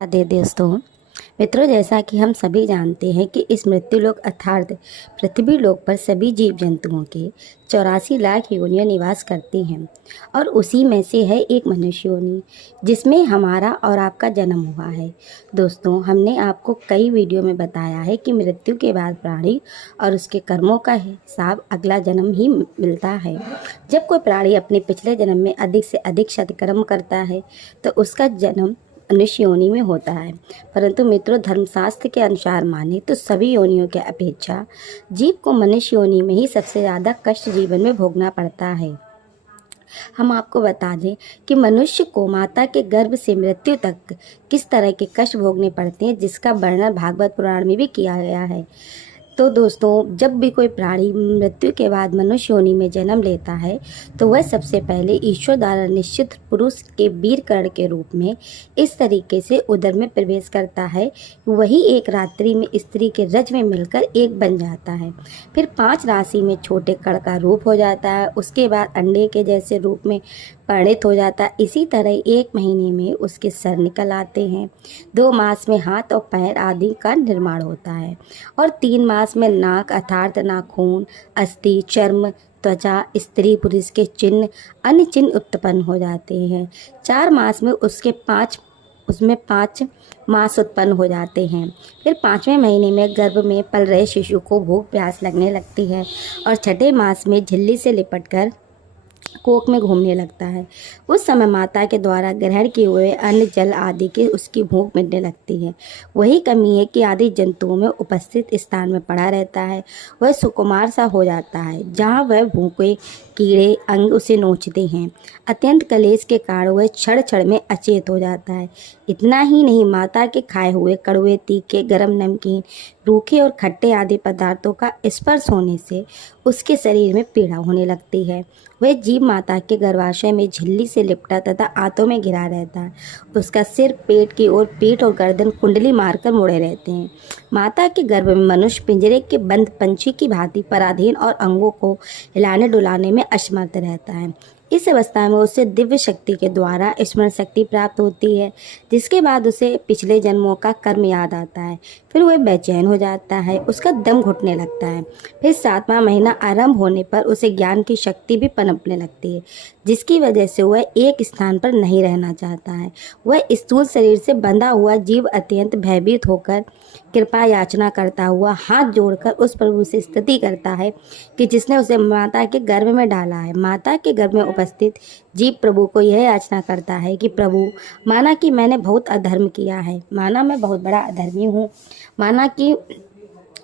दे दोस्तों। मित्रों, जैसा कि हम सभी जानते हैं कि इस मृत्युलोक अर्थात पृथ्वी लोक पर सभी जीव जंतुओं के 84 लाख योनियां निवास करती हैं और उसी में से है एक मनुष्य योनि जिसमें हमारा और आपका जन्म हुआ है। दोस्तों, हमने आपको कई वीडियो में बताया है कि मृत्यु के बाद प्राणी और उसके कर्मों का हिसाब अगला जन्म ही मिलता है। जब कोई प्राणी अपने पिछले जन्म में अधिक से अधिक सत्कर्म करता है तो उसका जन्म मनुष्य योनि में होता है। परंतु मित्रों, धर्मशास्त्र के अनुसार माने तो सभी योनियों के अपेक्षा जीव को मनुष्य योनि में ही सबसे ज़्यादा कष्ट जीवन में भोगना पड़ता है। हम आपको बता दें कि मनुष्य को माता के गर्भ से मृत्यु तक किस तरह के कष्ट भोगने पड़ते हैं, जिसका वर्णन भागवत पुराण में भी किया गया है। तो दोस्तों, जब भी कोई प्राणी मृत्यु के बाद मनुष्य योनि में जन्म लेता है तो वह सबसे पहले ईश्वर द्वारा निश्चित पुरुष के वीर कर्ण के रूप में इस तरीके से उदर में प्रवेश करता है, वही एक रात्रि में स्त्री के रज में मिलकर एक बन जाता है। फिर 5 राशि में छोटे कण का रूप हो जाता है। उसके बाद अंडे के जैसे रूप में परिणित हो जाता है। इसी तरह 1 महीने में उसके सर निकल आते हैं, 2 मास में हाथ और पैर आदि का निर्माण होता है और 3 मास में नाक अर्थात नाखून, अस्थि, चर्म, त्वचा, स्त्री पुरुष के चिन्ह, अन्य चिन्ह उत्पन्न हो जाते हैं। 4 मास में उसमें 5 मास उत्पन्न हो जाते हैं। फिर 5वें महीने में गर्भ में पल रहे शिशु को भूख प्यास लगने लगती है और 6ठे मास में झिल्ली से लिपटकर कोख में घूमने लगता है। उस समय माता के द्वारा ग्रहण किए हुए अन्न जल आदि की उसकी भूख मिटने लगती है। वही कमी है कि आदि जंतुओं में उपस्थित स्थान में पड़ा रहता है। वह सुकुमार सा हो जाता है, जहाँ वह भूखे कीड़े अंग उसे नोचते हैं। अत्यंत कलेश के कारण वह क्षण क्षण में अचेत हो जाता है। इतना ही नहीं, माता के खाए हुए कड़वे, तीखे, गरम, नमकीन, रूखे और खट्टे आदि पदार्थों का स्पर्श होने से उसके शरीर में पीड़ा होने लगती है। वह जीव माता के गर्भाशय में झिल्ली से लिपटा तथा आंतों में घिरा रहता है। उसका सिर पेट की ओर, पीठ और गर्दन कुंडली मारकर मुड़े रहते हैं। माता के गर्भ में मनुष्य पिंजरे के बंद पंछी की भांति पराधीन और अंगों को हिलाने डुलाने में असमर्थ रहता है। इस अवस्था में उसे दिव्य शक्ति के द्वारा स्मरण शक्ति प्राप्त होती है, जिसके बाद उसे पिछले जन्मों का कर्म याद आता है। फिर वह बेचैन हो जाता है, उसका दम घुटने लगता है। फिर 7वां महीना आरंभ होने पर उसे ज्ञान की शक्ति भी पनपने लगती है, जिसकी वजह से वह एक स्थान पर नहीं रहना चाहता है। वह स्थूल शरीर से बंधा हुआ जीव अत्यंत भयभीत होकर कृपा याचना करता हुआ हाथ जोड़कर उस प्रभु से स्तुति करता है कि जिसने उसे माता के गर्भ में डाला है। माता के गर्भ में उपस्थित जीव प्रभु को यह याचना करता है कि प्रभु, माना कि मैंने बहुत अधर्म किया है, माना मैं बहुत बड़ा अधर्मी हूँ, माना कि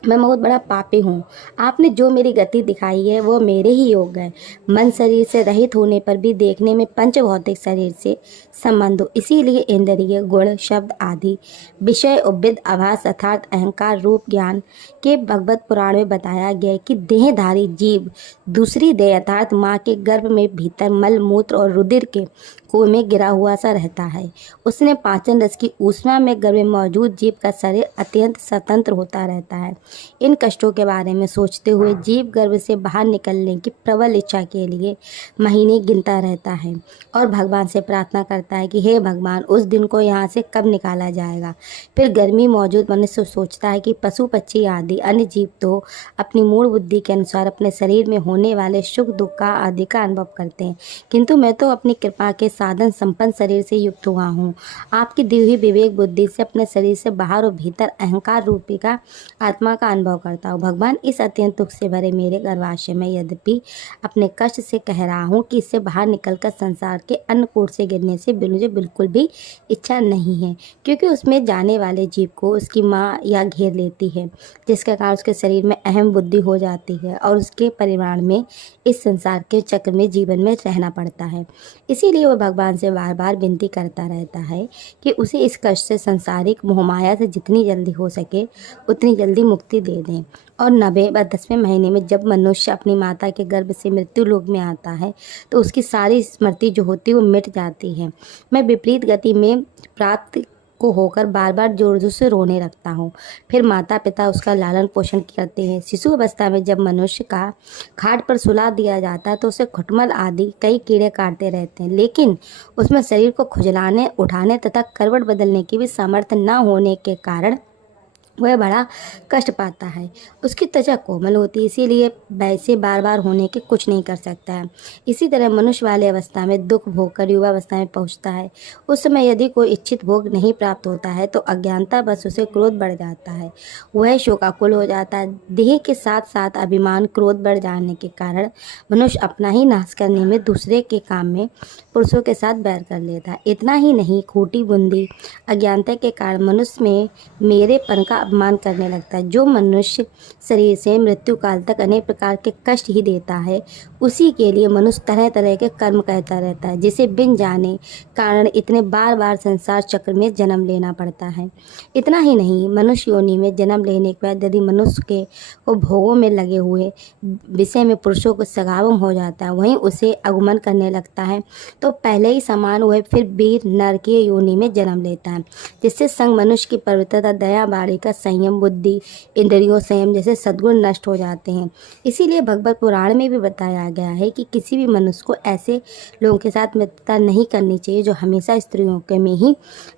मैं बहुत बड़ा पापी हूँ। आपने जो मेरी गति दिखाई है वो मेरे ही योग्य है। मन शरीर से रहित होने पर भी देखने में पंच भौतिक शरीर से संबंध हो, इसीलिए इंद्रिय, गुण, शब्द आदि विषय उद्भिद आभास अर्थात अहंकार रूप ज्ञान के भगवत पुराण में बताया गया है कि देहधारी जीव दूसरी देह अर्थात माँ के गर्भ में भीतर मल मूत्र और रुधिर के कुएं में गिरा हुआ सा रहता है। उसने पाचन रस की ऊष्मा में गर्भ में मौजूद जीव का शरीर अत्यंत स्वतंत्र होता रहता है। इन कष्टों के बारे में सोचते हुए जीव गर्भ से बाहर निकलने की प्रबल इच्छा के लिए महीने गिनता रहता है और भगवान से प्रार्थना करता है कि हे भगवान, उस दिन को यहाँ से कब निकाला जाएगा। फिर गर्मी मौजूद मनुष्य सोचता है कि पशु पक्षी आदि अन्य जीव तो अपनी मूल बुद्धि के अनुसार अपने शरीर में होने वाले सुख दुख का आदि का अनुभव करते हैं, किंतु मैं तो अपनी कृपा के साधन संपन्न शरीर से युक्त हुआ हूँ। आपकी दी हुई विवेक बुद्धि से अपने शरीर से बाहर और भीतर अहंकार रूपी का आत्मा का अनुभव करता हूँ। भगवान, इस अत्यंत दुख से भरे मेरे गर्भाशय में यद्यपि अपने कष्ट से कह रहा हूँ कि इससे बाहर निकलकर संसार के अन्नकूट से गिरने से मुझे बिल्कुल भी इच्छा नहीं है, क्योंकि उसमें जाने वाले जीव को उसकी माँ या घेर लेती है, जिसके कारण उसके शरीर में अहम बुद्धि हो जाती है और उसके परिमाण में इस संसार के चक्र में जीवन में रहना पड़ता है। इसीलिए वह भगवान से बार बार विनती करता रहता है कि उसे इस कष्ट से, सांसारिक मोहमाया से जितनी जल्दी हो सके उतनी जल्दी मुक्ति दे दें। और 90 व 10वें महीने में जब मनुष्य अपनी माता के गर्भ से मृत्यु लोक में आता है तो उसकी सारी स्मृति जो होती है वो मिट जाती है। मैं विपरीत गति में प्राप्त को होकर बार बार जोर जोर से रोने लगता हूँ। फिर माता पिता उसका लालन पोषण करते हैं। शिशु अवस्था में जब मनुष्य का खाट पर सुला दिया जाता है तो उसे खुटमल आदि कई कीड़े काटते रहते हैं, लेकिन उसमें शरीर को खुजलाने, उठाने तथा करवट बदलने की भी सामर्थ्य न होने के कारण वह बड़ा कष्ट पाता है। उसकी त्वचा कोमल होती है, इसीलिए वैसे बार बार होने के कुछ नहीं कर सकता है। इसी तरह मनुष्य वाले अवस्था में दुख भोग कर युवा अवस्था में पहुंचता है। उस समय यदि कोई इच्छित भोग नहीं प्राप्त होता है तो अज्ञानता बस उसे क्रोध बढ़ जाता है। वह शोकाकुल हो जाता है। देह के साथ साथ अभिमान क्रोध बढ़ जाने के कारण मनुष्य अपना ही नाश करने में दूसरे के काम में पुरुषों के साथ बैर कर लेता है। इतना ही नहीं, खोटी बुंदी अज्ञानता के कारण मनुष्य में मेरेपन का अपमान करने लगता है। जो मनुष्य शरीर से मृत्यु काल तक अनेक प्रकार के कष्ट ही देता है, उसी के लिए मनुष्य तरह तरह के कर्म करता रहता है, जिसे बिन जाने कारण इतने बार बार संसार चक्र में जन्म लेना पड़ता है। इतना ही नहीं, मनुष्य योनि में जन्म लेने के बाद यदि मनुष्य के वो भोगों में लगे हुए विषय में पुरुषों को सगावम हो जाता है, वहीं उसे अगमन करने लगता है, तो पहले ही समान वह फिर वीर नरकीय योनि में जन्म लेता है, जिससे संग मनुष्य की पवित्रता, दया, बाड़ी का संयम, बुद्धि, इंद्रियों संयम जैसे सद्गुण नष्ट हो जाते हैं। इसीलिए भगवत पुराण में भी बताया गया है कि किसी भी मनुष्य को ऐसे लोगों के साथ मित्रता नहीं करनी चाहिए जो हमेशा स्त्रियों के में ही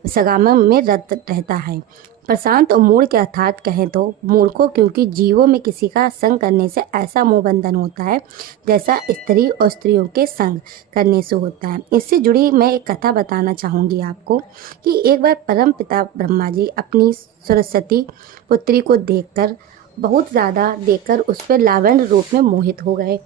सगामम में रत रहता है। प्रशांत और मूढ़ के अर्थात कहें तो मूर्खों, क्योंकि जीवों में किसी का संग करने से ऐसा मोह बंधन होता है जैसा स्त्री और स्त्रियों के संग करने से होता है। इससे जुड़ी मैं एक कथा बताना चाहूँगी आपको कि एक बार परम पिता ब्रह्मा जी अपनी सरस्वती पुत्री को बहुत ज़्यादा देखकर उस पर लावण्य रूप में मोहित हो गए।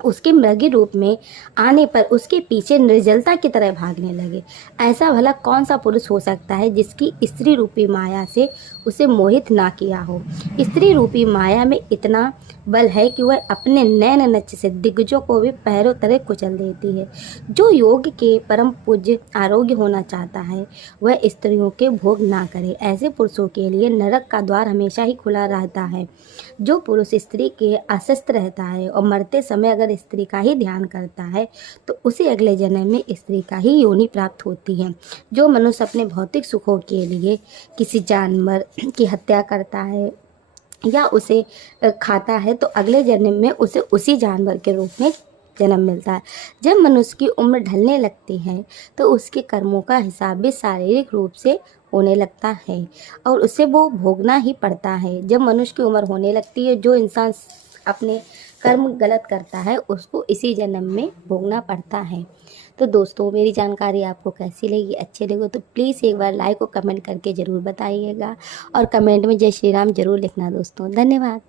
उसके मृगी रूप में आने पर उसके पीछे निर्जलता की तरह भागने लगे। ऐसा भला कौन सा पुरुष हो सकता है जिसकी स्त्री रूपी माया से उसे मोहित ना किया हो। स्त्री रूपी माया में इतना बल है कि वह अपने नैन नक्श से दिग्गजों को भी पैरों तले कुचल देती है। जो योग के परम पूज्य आरोग्य होना चाहता है वह स्त्रियों के भोग ना करे। ऐसे पुरुषों के लिए नरक का द्वार हमेशा ही खुला रहता है। जो पुरुष स्त्री के आसक्त रहता है और मरते समय अगर स्त्री का ही ध्यान करता है तो उसे अगले जन्म में स्त्री का ही योनि प्राप्त होती है। जो मनुष्य अपने भौतिक सुखों के लिए किसी जानवर की हत्या करता है या उसे खाता है तो अगले जन्म में उसे उसी जानवर के रूप में जन्म मिलता है। जब मनुष्य की उम्र ढलने लगती है तो उसके कर्मों का हिसाब भी शारीरिक रूप से होने लगता है और उसे वो भोगना ही पड़ता है। जब मनुष्य की उम्र होने लगती है, जो इंसान अपने कर्म गलत करता है उसको इसी जन्म में भोगना पड़ता है। तो दोस्तों, मेरी जानकारी आपको कैसी लगी? अच्छी लगी तो प्लीज़ एक बार लाइक और कमेंट करके ज़रूर बताइएगा और कमेंट में जय श्री राम ज़रूर लिखना दोस्तों। धन्यवाद।